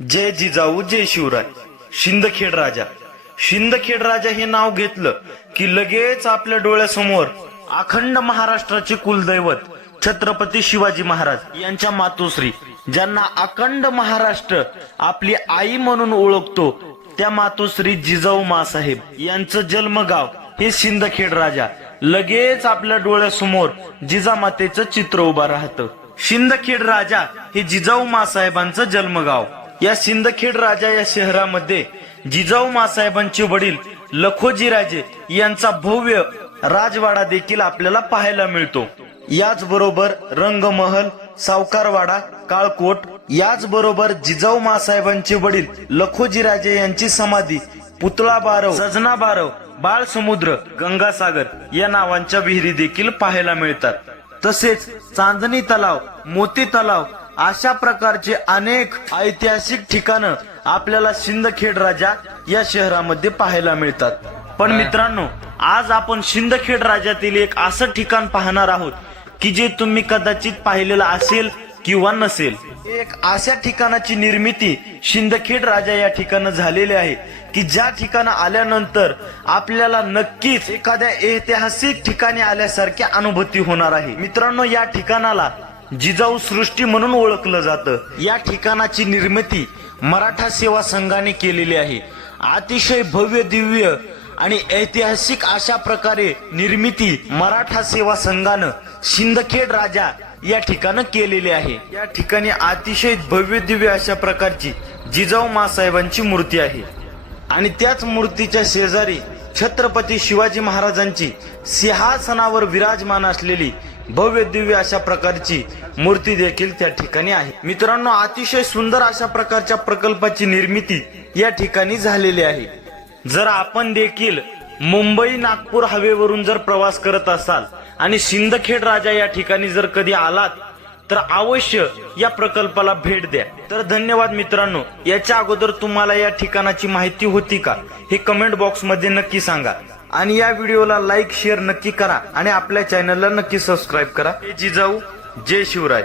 जय जिजाऊ जय शिवराय. शिंदखेड राजा. शिंदखेड राजा हे नाव घेतलं की लगेच आपल्या डोळ्यासमोर अखंड महाराष्ट्राचे कुलदैवत छत्रपती शिवाजी महाराज यांच्या मातोश्री ज्यांना अखंड महाराष्ट्र आपली आई म्हणून ओळखतो त्या मातोश्री जिजाऊ मासाहेब. यांचं जन्मगाव हे शिंदखेड राजा. लगेच आपल्या डोळ्यासमोर जिजामातेचं चित्र उभं राहतं. शिंदखेड राजा हे जिजाऊ मासाहेबांचं जन्मगाव. या सिंदखेड राजा या शहरामध्ये जिजाऊ मासाहेबांचे वडील लखोजीराजे यांचा भव्य राजवाडा देखील आपल्याला पाहायला मिळतो. याचबरोबर रंगमहल सावकारवाडा काळकोट याचबरोबर जिजाऊ मासाहेबांचे वडील लखोजीराजे यांची समाधी पुतळा बारव सजना बारव बाळ समुद्र गंगासागर या नावांच्या विहिरी देखील पाहायला मिळतात. तसेच चांदणी तलाव मोती तलाव अशा प्रकारचे अनेक ऐतिहासिक ठिकाणं आपल्याला सिंदखेड राजा या शहरामध्ये पाहायला मिळतात. पण मित्रांनो आज आपण सिंदखेड राज्यातील एक असं ठिकाण पाहणार आहोत की जे तुम्ही कदाचित पाहिलेलं असेल किंवा नसेल. एक अशा ठिकाणाची निर्मिती शिंदखेड राजा या ठिकाणी झालेली आहे की ज्या ठिकाणी आल्यानंतर आपल्याला नक्कीच एखाद्या ऐतिहासिक ठिकाणी आल्यासारखी अनुभूती होणार आहे. मित्रांनो या ठिकाणाला जिजाऊ सृष्टी म्हणून ओळखलं जातं. या ठिकाणाची निर्मिती मराठा सेवा संघाने केलेली आहे. अतिशय भव्य दिव्य आणि ऐतिहासिक अशा प्रकारे निर्मिती मराठा सेवा संघानं शिंदखेड राजा या ठिकाणी केलेली आहे. या ठिकाणी अतिशय भव्य दिव्य अशा प्रकारची जिजाऊ मासाहेबांची मूर्ती आहे. आणि त्याच मूर्तीच्या शेजारी छत्रपती शिवाजी महाराजांची सिंहासनावर विराजमान असलेली भव्य दिव्य अशा प्रकारची मूर्ती देखील त्या ठिकाणी आहे. मित्रांनो अतिशय सुंदर अशा प्रकारच्या प्रकल्पाची निर्मिती या ठिकाणी झालेली आहे. जर आपण देखील मुंबई नागपूर हवेवरून जर प्रवास करत असाल आणि सिंदखेड राजा या ठिकाणी जर कधी आलात तर अवश्य या प्रकल्पाला भेट द्या. तर धन्यवाद मित्रांनो याच्या अगोदर तुम्हाला या ठिकाणाची माहिती होती का? हे कमेंट बॉक्समध्ये नक्की सांगा. आणि या व्हिडिओला लाईक शेअर नक्की करा आणि आपल्या चॅनलला नक्की सबस्क्राईब करा. जिजाऊ जय शिवराय.